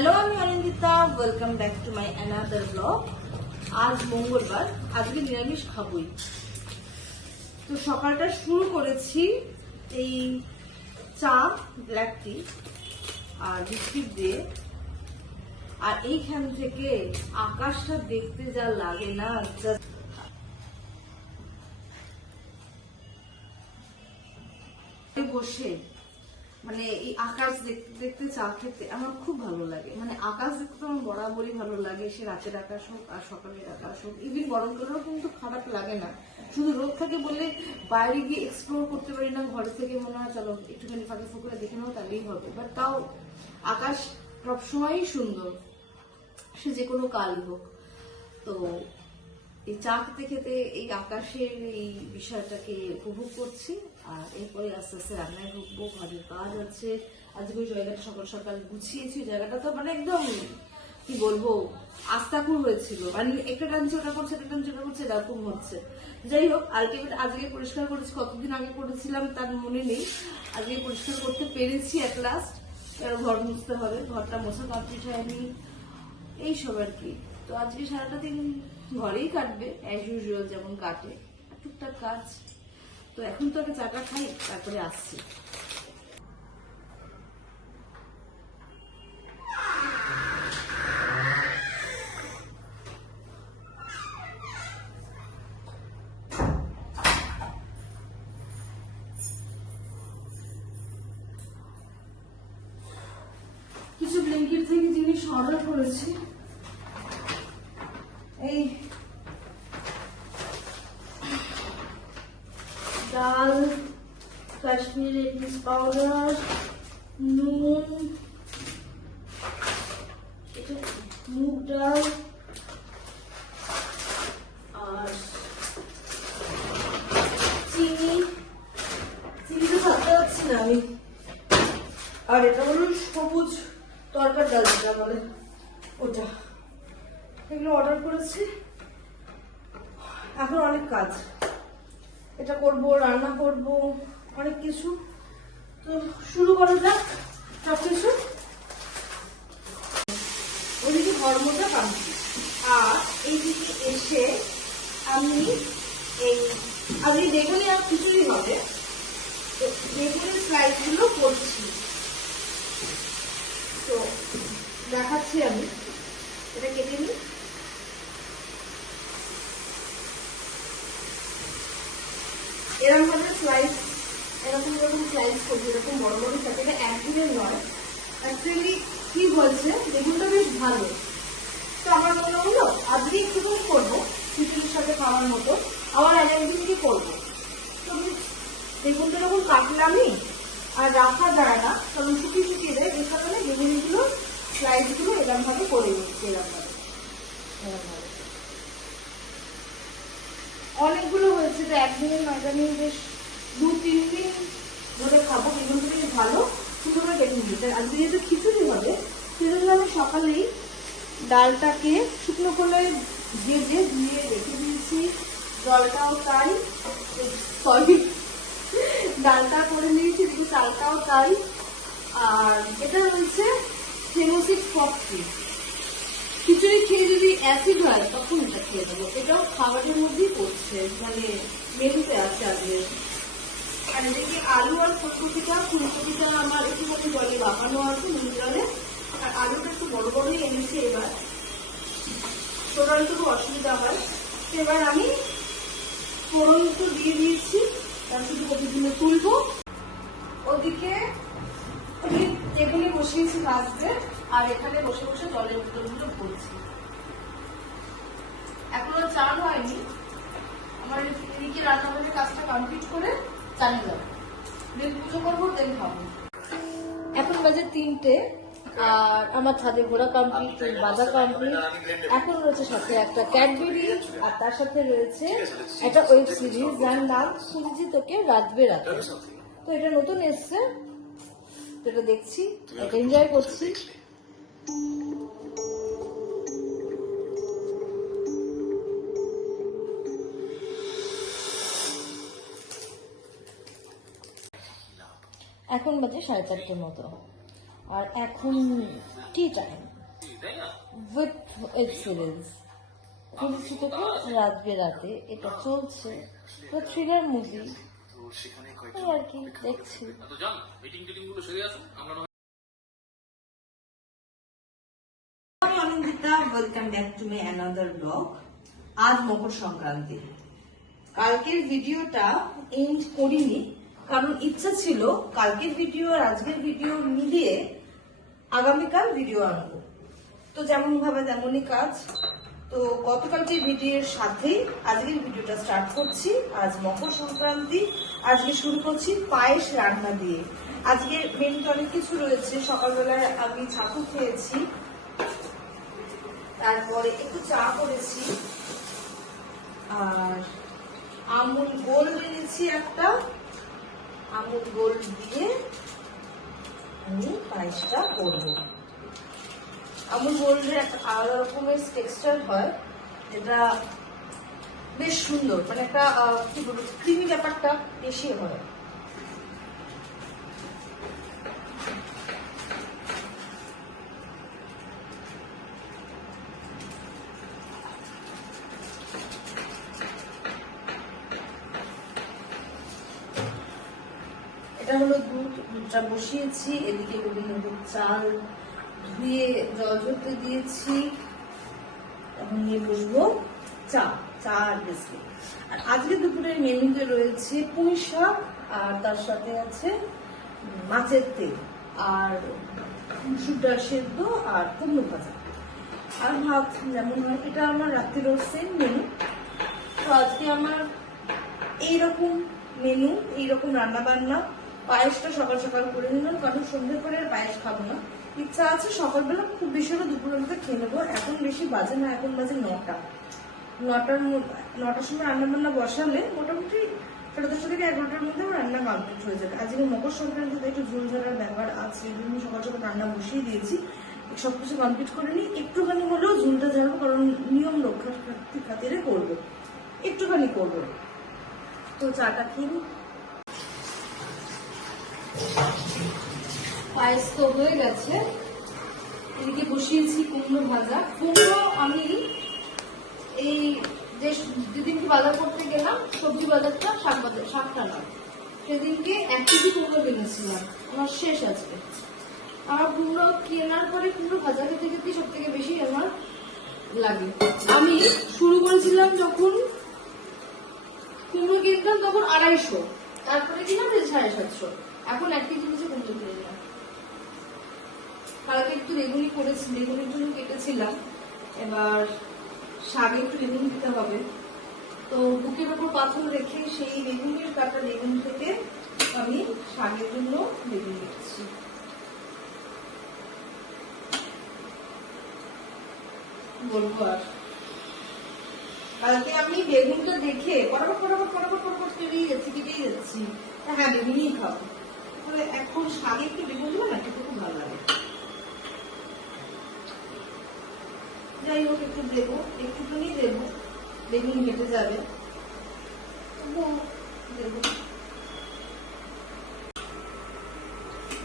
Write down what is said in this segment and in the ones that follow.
Hello, আমি Anindita. Welcome back to my another blog. আজ মঙ্গলবার, আজকে নিরামিষ খাবই। তো সকালটা শুরু করেছি এই চা, ব্ল্যাক টি আর বিস্কিট দিয়ে। আর এইখান থেকে আকাশটা দেখতে যা লাগে না, বসে মানে এই আকাশ দেখতে দেখতে চা খেতে আমার খুব ভালো লাগে। মানে আকাশ দেখতে আমার বরাবরই ভালো লাগে, সে রাতের আকাশ হোক আর সকালের আকাশ হোক। ইভিন গরমকালেও কিন্তু খারাপ লাগে না। শুধু রোদ থাকে বলে বাইরে গিয়ে এক্সপ্লোর করতে পারি না। ঘরে থেকে মনে হয় চলো একটুখানি ফাঁকে ফুঁকে দেখে নেবো, তাহলেই হবে। বাট তাও আকাশ সবসময়ই সুন্দর, সে যে কোনো কালই হোক। তো এই চা খেতে খেতে এই আকাশের এই বিষয়টাকে উপভোগ করছি। আর এরপরে আস্তে আস্তে রান্নায় ঢুকবো, ঘরের কাজ আছে। আজকে ওই জায়গাটা সকাল সকাল গুছিয়েছি। জায়গাটা তো মানে একদম কি বলবো, আস্তাকুর হয়েছিল। মানে একটা টানছে ওটা করছে, একটা টানছে ওটা করছে, এরকম হচ্ছে। যাই হোক, আলটিমেট আজকে পরিষ্কার করেছি। কতদিন আগে করেছিলাম তার মনে নেই। আজকে পরিষ্কার করতে পেরেছি এট লাস্ট। এবার ঘর মুছতে হবে, ঘরটা মোছা কমপ্লিট হয়নি, এইসব আর কি। তো আজকে সারাটা দিন ঘরেই কাটবে, অ্যাজ ইউজুয়াল যেমন কাটে, টুকটাক কাজ। তো এখন তো আগে চাটা খাই, তারপরে আসছি। কিছু ব্লিঙ্কিট থেকে জিনিস অর্ডার করেছি। এই ডাল, কাশ্মীরি রেড মির্চ পাউডার, নুন, মুগ ডাল আর চিনি। চিনি তো খাতে পারছি না আমি। আর এটা হলো সবুজ তরকার ডাল, যেটা বলে ওটা। এগুলো অর্ডার করেছি। এখন অনেক কাজ, এটা করব, রান্না করব, অনেক কিছু। তো শুরু করা যাক সবকিছু। ওদিকে ধর্মটা কামছি। আর এইদিকে এসে আমি আজকে বেগুনি আর খিচুড়ি হবে, তো বেগুনের স্লাইস গুলো করছি। তো দেখাচ্ছি আমি, এটা কেটে নিই। এরকম ভাবে স্লাইস, এরকম স্লাইস করবো, এরকম বড় বড় থাকে। এটা একদিনের নয়, অ্যাকচুয়ালি কি হয়েছে, বেগুনটা বেশ ভালো। তো আমার মনে হলো আজকে একটু করবো খিচুড়ির সাথে খাওয়ার মতো, আবার একদিন কি করবো। তো আমি বেগুনটা যখন কাটলামই, আর রাখা যায় না কারণ শুকিয়ে দেয়, এই কারণে বেগুনগুলো স্লাইস গুলো এরকম ভাবে করে নিচ্ছি। এরকম ভাবে অনেকগুলো হয়েছে, তো একদিনের নয়, আমি বেশ 2-3 দিন ধরে খাবো। বেগুনটা বেশ ভালো শুধু করে কেটে নিচ্ছি। আজকে যেহেতু খিচুড়ি হবে, সেজন্য আমি সকালেই ডালটাকে শুকনো করে ভেজে ধুয়ে রেখে দিয়েছি। জলটাও তাই, সরি, ডালটা করে নিয়েছি, কিন্তু চালটাও তাই। আর এটা রয়েছে ফেনোসিক ফক্সি। খিচুড়ি খেয়ে যদি অ্যাসিড হয় তখন এটা খেয়ে দেবো। এটাও খাবারের মধ্যেই পড়ছে, মানে মেনুতে আছে আজকে। আর এদিকে আলু আর ফুলকপিটা আমার একটুখানি জলে বাঁকানো আছে, নুন জলে। আর আলুটা একটু বড় বড়ই এনেছি এবার, ছোটার একটু অসুবিধা হয়। এবার আমি ফোড়ন তো দিয়ে দিয়েছি, তার শুধু কপিগুলো তুলবো। ওদিকে আমি টেবিলে বসিয়েছি ভাজতে, আর এখানে বসে বসে জলের বোতলগুলো ভরছি। এখনো চান হয়নি আমার। এদিকে রান্নাবাড়ির কাজটা কমপ্লিট করে চালিয়ে যাবো, দেন পুজো করবো, দেন খাবো। এখন বাজে 3টে, আর আমার ছাদে ঘোরা কমপ্লিট, বাজা কমপ্লিট। এখন রয়েছে সাথে একটা ক্যাডবেরি, আর তার সাথে রয়েছে একটা ওয়েব সিরিজ, যার নাম শুনছি তোকে রাতবে রাতে। তো এটা নতুন এসছে, এটা দেখছি, এটা এনজয় করছি। এখন বাজে 4:30টার মতো। আর এখন tea time with web series খুঁজেছি তোকে রাত বেরাতে, এটা চলছে থ্রিলার মুভি আর কি দেখছি। আমি Anindita, welcome back to my another blog. আজ মকর সংক্রান্তি। কালকের ভিডিওটা এন্ড করিনি, কারণ ইচ্ছা ছিল কালকের ভিডিও আর আজকের ভিডিও মিলিয়ে আগামীকাল ভিডিও আনবো। তো যেমন ভাবে তেমনই কাজ। তো গতকালকে ভিডিওর সাথেই আজকের ভিডিওটা স্টার্ট করছি। আজ মকর সংক্রান্তি, আজকে শুরু করছি পায়েস রান্না দিয়ে। আজকে মেনুতে অনেক কিছু রয়েছে। সকালবেলায় আমি ছাতু খেয়েছি, তারপরে একটু চা করেছি, আর আমুল গোল্ড এনেছি একটা। আমুল গোল্ড দিয়ে আমি পায়েসটা করবো। আমুল গোল্ডের একটা আলাদা রকমের টেক্সচার হয়, এটা বেশ সুন্দর, মানে একটা কি বলবো ক্রিমি ব্যাপারটা বেশি হয়। এটা হলো দুধটা বসিয়েছি, এদিকে গোবিন্দভোগ চাল ধুয়ে জল ঝরতে দিয়েছি। এখন নিয়ে বসবো চা আর বিস্কিট। আর আজকে দুপুরের মেনুতে রয়েছে পুঁই শাক, আর তার সাথে আছে মাছের তেল, আর মুসুর ডাল সেদ্ধ, আর কুমড়ো ভাজা, আর ভাত যেমন হয়। এটা আমার রাত্রির সেম মেনু। তো আজকে আমার এইরকম মেনু, এইরকম রান্না বান্না। পায়েসটা সকাল সকাল করে নিলাম, কারণ সন্ধ্যের পরে আর পায়েস খাবো না। ইচ্ছা আছে সকালবেলা খুব বেশি হলে দুপুরের মধ্যে খেয়ে নেবো। এখন বেশি বাজে না, এখন বাজে 9টার সময় রান্না বান্না বসালে মোটামুটি 10:30 থেকে 11টার মধ্যে রান্না কমপ্লিট হয়ে যাবে। আজকে মকর সংক্রান্তিতে একটু ঝোল ঝাড়ার ব্যাপার আছে, এই জন্য সকাল সকাল রান্না বসিয়ে দিয়েছি। সবকিছু কমপ্লিট করে নিই, একটুখানি হলেও ঝুলটা ঝাড়বো, কারণ নিয়ম রক্ষার খাতিরে করবো, একটুখানি করবো। তো চাটা খেয়ে নিই। পায়েস তো হয়ে গেছে, এদিকে বসিয়েছি কুমড়ো ভাজা। কুমড়ো আমি এই যেদিনকে বাজার করতে গেলাম, সবজি বাজারটা শাকটা না, সেদিনকে 1 কেজি কুমড়ো কিনেছিলাম, আমার শেষ আজকে। আমার কুমড়ো কেনার পরে কুমড়ো ভাজা খেতে খেতে সব থেকে বেশি আমার লাগে। আমি শুরু করেছিলাম যখন কুমড়ো কিনতাম তখন 250, তারপরে কিনলাম 750, এখন 1 কেজি নিচে কুমড়ো কিনে নিলাম। কালকে একটু বেগুনি করেছি, বেগুনির জন্য কেটেছিলাম, এবার শাকে একটু বেগুন দিতে হবে। তো বুকের উপর পাথর রেখে সেই বেগুনের কাটা বেগুন থেকে আমি শাকের জন্য বেগুন কেটেছি। বলবো আর কালকে আমি বেগুনটা দেখে ফটাফট কেটেই যাচ্ছি। হ্যাঁ, বেগুনই খাবো। তাহলে এখন শাকে একটু বেগুন দিলে না খেতে খুব ভালো লাগে। যাই হোক, একটু দেবো, একটুখানি দেবো, বেগুন কেটে যাবে।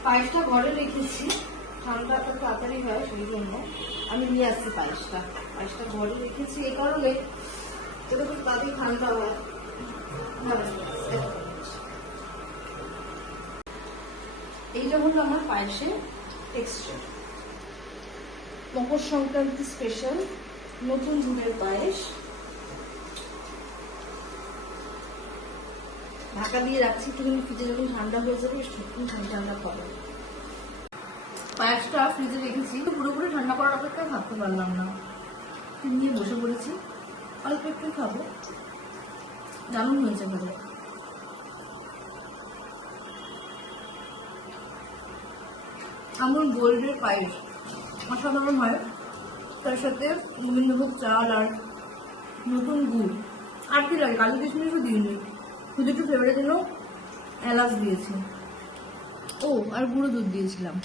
পায়েসটা ঘরে রেখেছি, ঠান্ডাটা তাড়াতাড়ি হয়, সেই জন্য আমি নিয়ে আসছি পায়েসটা ঘরে রেখেছি। এই কারণে এটা খুব তাড়াতাড়ি ঠান্ডা হয়। এইটা হলো আমার পায়েসের টেক্সচার। মকর সংক্রান্তি স্পেশাল নতুন দুধের পায়েস। ঢাকা দিয়ে রাখছি, একটুখানি ফ্রিজে যখন ঠান্ডা হয়ে যাবে একটু ঠান্ডা খাবো। পায়েসটা ফ্রিজে রেখেছি, পুরোপুরি ঠান্ডা করার অপেক্ষা ভাবতে পারলাম না, নিয়ে বসে পড়েছি। অল্প একটু খাবো, দারুণ হয়েছে ভালো। আমুল গোল্ডের পায়েস অসাধারণ হয়, তার সাথে গোবিন্দভোগ চাল আর নতুন গুড়। আর কি লাগে, কাজু কিশমিশও দিইনি, শুধু একটু ফ্লেভারের জন্য এলাচ দিয়েছি। ও আর গুঁড়ো দুধ দিয়েছিলাম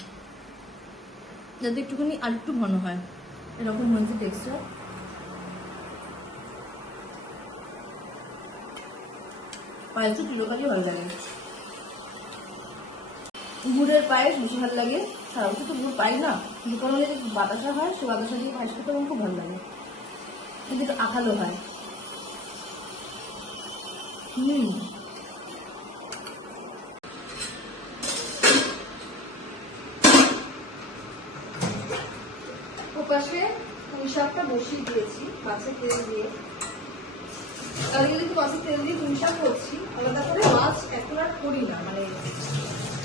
যাতে একটুখানি আর একটু ঘন হয়। এরকম হয়েছে টেক্সচার। পায়েসটা চিরকালই ভালো লাগে। গুড়ের পায়েস বেশি ভালো লাগে। সারা বছর তো গুড় পাই না, দোকানে যে বাতাসা হয় সে বাতাসা দিয়ে পায়েস খেতে আমার খুব ভালো লাগে, কিন্তু একটু আঠালো হয়। ওপাশে পুঁই শাকটা বসিয়ে দিয়েছি মাছের তেল দিয়ে। কালকে কিন্তু মাছের তেল দিয়ে পুঁই শাক করছি, আলাদা করে মাছ এখন আর করি না, মানে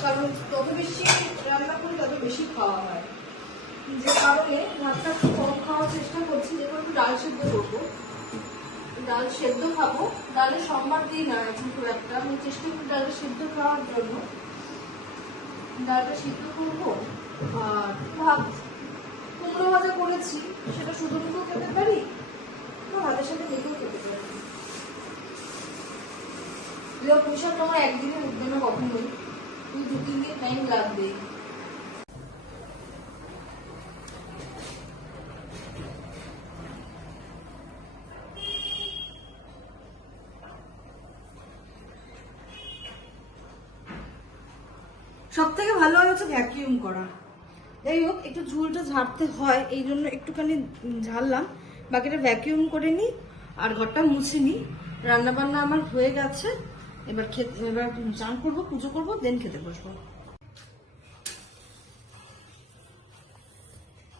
কারণ যত বেশি রান্না করি তত বেশি খাওয়া হয়, যে কারণে ভাতটা একটু কম খাওয়ার চেষ্টা করছি। যেমন একটু ডাল সেদ্ধ করবো, ডাল সেদ্ধ খাবো। ডালে সম্বার দিই না এখন খুব একটা, আমি চেষ্টা করি ডালটা সেদ্ধ খাওয়ার জন্য। ডালটা সিদ্ধ করবো আর ভাত, কুমড়ো ভাজা করেছি, সেটা শুধু মুখেও খেতে পারি বা ভাতের সাথে মেখেও খেতে পারি। পুঁই শাকটা আমার একদিনে উঠবে না কখনোই, 2-3 দিন টাইম লাগবে। সব থেকে ভালো হয় হচ্ছে ভ্যাকিউম করা। যাই হোক, একটু ঝুলটা ঝাড়তে হয়, এই জন্য একটুখানি ঝাড়লাম, বাকিটা ভ্যাকিউম করে নিই আর ঘরটা মুছে নিই। রান্না বান্না আমার হয়ে গেছে, এবার চান করবো, পুজো করবো, দেন খেতে বসবো।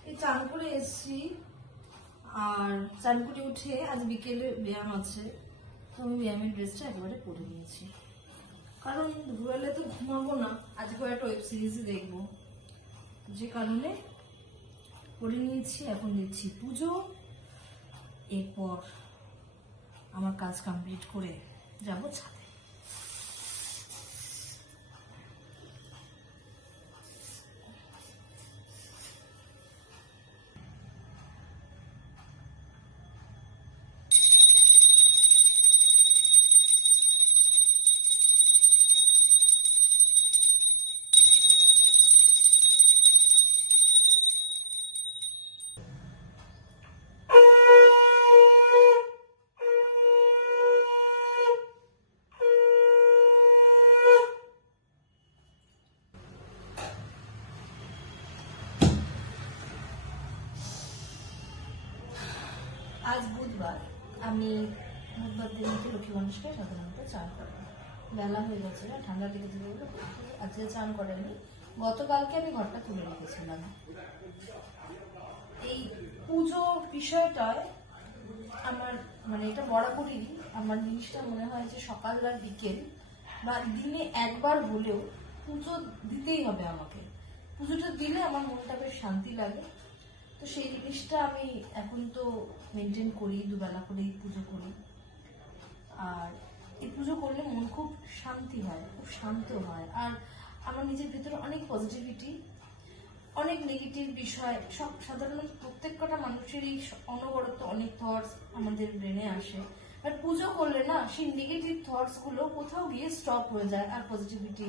এই চান করে এসছি, আর চান করে উঠে আজ বিকেলে ব্যায়াম আছে, তো আমি ব্যায়ামের ড্রেসটা একেবারে পরে নিয়েছি, কারণ দুপুরবেলা তো ঘুমাবো না, আজকে একটা ওয়েব সিরিজ দেখবো, যে কারণে পরে নিয়েছি। এখন দিচ্ছি পুজো, এরপর আমার কাজ কমপ্লিট করে যাব ছাদে। আজ বুধবার, আমি বুধবার দিনকে লক্ষ্মী মানুষকে সাধারণত চান করি। বেলা হয়ে গেছে না, ঠান্ডা লেগেছে বলে আজকে চান করেনি, গতকালকে আমি ঘরটা তুলে রেখেছিলাম। এই পুজো বিষয়টায় আমার মানে এটা বরাবরই আমার জিনিসটা মনে হয় যে সকাল আর বিকেল বা দিনে একবার হলেও পুজো দিতেই হবে আমাকে। পুজোটা দিলে আমার মনটা বেশ শান্তি লাগে, তো সেই জিনিসটা আমি এখন তো মেনটেন করি, দুবেলা করেই পুজো করি। আর এই পুজো করলে মন খুব শান্তি হয়, খুব শান্ত হয়, আর আমার নিজের ভিতরে অনেক পজিটিভিটি, অনেক নেগেটিভ বিষয়, সব সাধারণত প্রত্যেক কটা মানুষেরই অনবরত অনেক থটস আমাদের ব্রেনে আসে, বাট পুজো করলে না সেই নেগেটিভ থটস গুলো কোথাও গিয়ে স্টপ হয়ে যায় আর পজিটিভিটি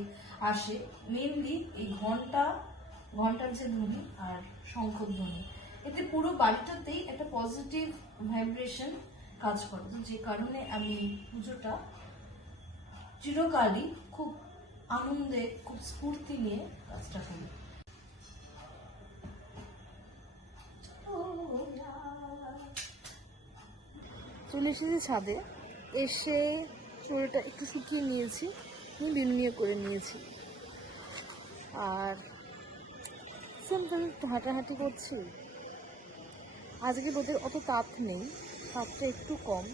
আসে। মেনলি এই ঘন্টার যে ধ্বনি আর শঙ্খধ্বনি, এতে পুরো বাড়িটাতেই একটা পজিটিভ ভাইব্রেশন কাজ করে, তো যে কারণে আমি পুজোটা চিরকালই খুব আনন্দে, খুব স্ফূর্তি নিয়ে কাজটা করি। চলে এসেছি ছাদে, এসে চুলটা একটু শুকিয়ে নিয়েছি, বিনুনিয়ে করে নিয়েছি, আর সিম্পল একটু হাঁটাহাঁটি করছি। আজকে রোদের অত তাপ নেই, তাপটা একটু কম,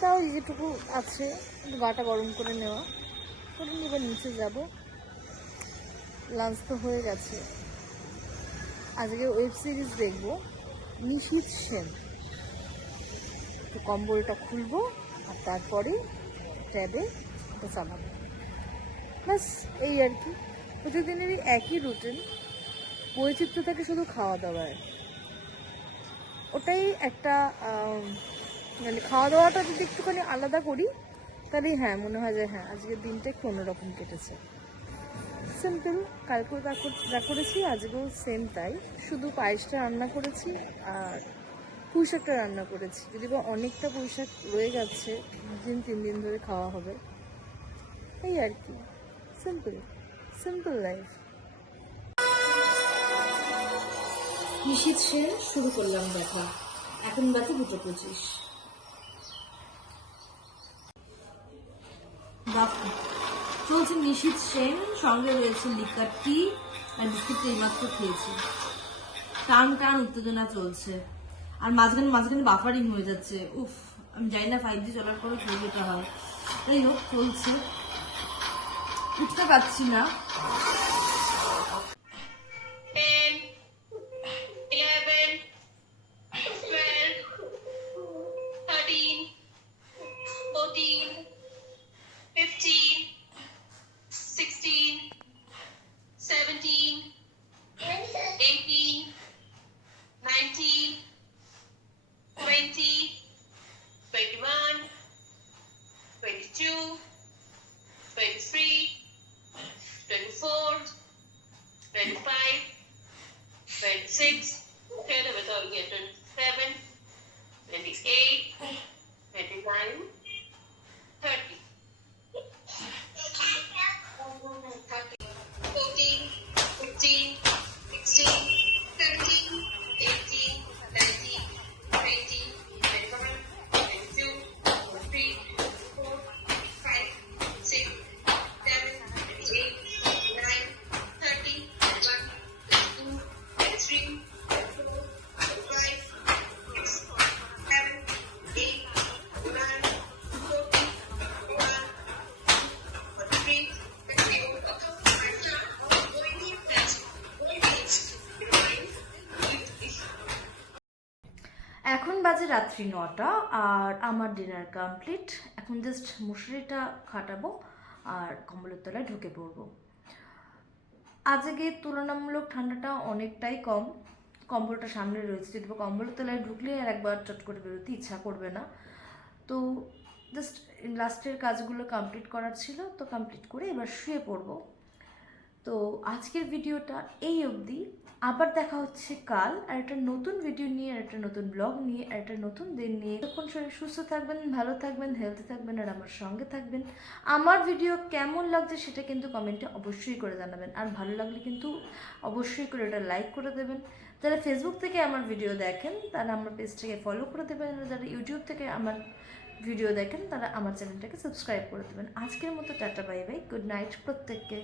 তাও যেটুকু আছে গাটা গরম করে নেওয়া, করে নিয়ে এবার নিচে যাব। লাঞ্চ তো হয়ে গেছে, আজকে ওয়েব সিরিজ দেখবো নিশীথ সেন, তো কম্বলটা খুলবো আর তারপরে ট্যাবে এটা চালাবো, ব্যাস এই আর কি। প্রতিদিনেরই একই রুটিন, বৈচিত্র্য থাকে শুধু খাওয়া দাওয়ায়, ওটাই একটা মানে খাওয়া দাওয়াটা যদি একটুখানি আলাদা করি তাহলেই হ্যাঁ মনে হয় যে হ্যাঁ আজকের দিনটা একটু অন্যরকম কেটেছে। সিম্পল, কালকেও যা করেছি আজকেও সেম তাই, শুধু পায়েসটা রান্না করেছি আর পুঁই শাকটা রান্না করেছি, যদি বা অনেকটা পুঁই শাক রয়ে গেছে, 2-3 দিন ধরে খাওয়া হবে, এই আর কি। Simple life. নিশীথ সেন শুরু করলাম দেখা, এখন বাজে 2:25। চলছে নিশীথ সেন, সঙ্গে রয়েছে লিকার টি আর বিস্কুট এইমাত্র খেয়েছি। টান টান উত্তেজনা চলছে, আর মাঝখানে মাঝখানে বাফারিং হয়ে যাচ্ছে। উফ, আমি জানি না 5G চলার পরে কি যেটা হয়। যাই হোক, চলছে, উঠতে পারছি না। 10, 11, 12, 13, 14, 15, 16, 17, 18, 19, 20, 21, 22, 23, 24, 25, 26, 27, 28, 29, 30. 14, 15, 16, 17, 18, 19, 20, 21, 22, 23, 24, 25, 26, 27, 28, 29, 30, 31, 32, 33, 34, 35, 36, 37, 38, 39, 40, 41, 43, 54, এখন বাজে রাত্রি 9টা, আর আমার ডিনার কমপ্লিট। এখন জাস্ট মশারিটা খাটাবো আর কম্বলের তলায় ঢুকে পড়বো। আজকে তুলনামূলক ঠান্ডাটা অনেকটাই কম, কম্বলটা সামনে রয়েছে, যদি কম্বলের তলায় ঢুকলে আর একবার চট করে বেরোতে ইচ্ছা করবে না। তো জাস্ট লাস্টের কাজগুলো কমপ্লিট করার ছিল, তো কমপ্লিট করে এবার শুয়ে পড়বো। তো আজকের ভিডিওটা এই অবধি, আবার দেখা হচ্ছে কাল আর একটা নতুন ভিডিও নিয়ে, আর একটা নতুন ব্লগ নিয়ে, আর একটা নতুন দিন নিয়ে। তখন শরীর সুস্থ থাকবেন, ভালো থাকবেন, হেলদি থাকবেন, আর আমার সঙ্গে থাকবেন। আমার ভিডিও কেমন লাগছে সেটা কিন্তু কমেন্টে অবশ্যই করে জানাবেন, আর ভালো লাগলে কিন্তু অবশ্যই করে ওটা লাইক করে দেবেন। যারা ফেসবুক থেকে আমার ভিডিও দেখেন তারা আমার পেজটাকে ফলো করে দেবেন, আর যারা ইউটিউব থেকে আমার ভিডিও দেখেন তারা আমার চ্যানেলটাকে সাবস্ক্রাইব করে দেবেন। আজকের মতো tata, bye bye, good night প্রত্যেককে।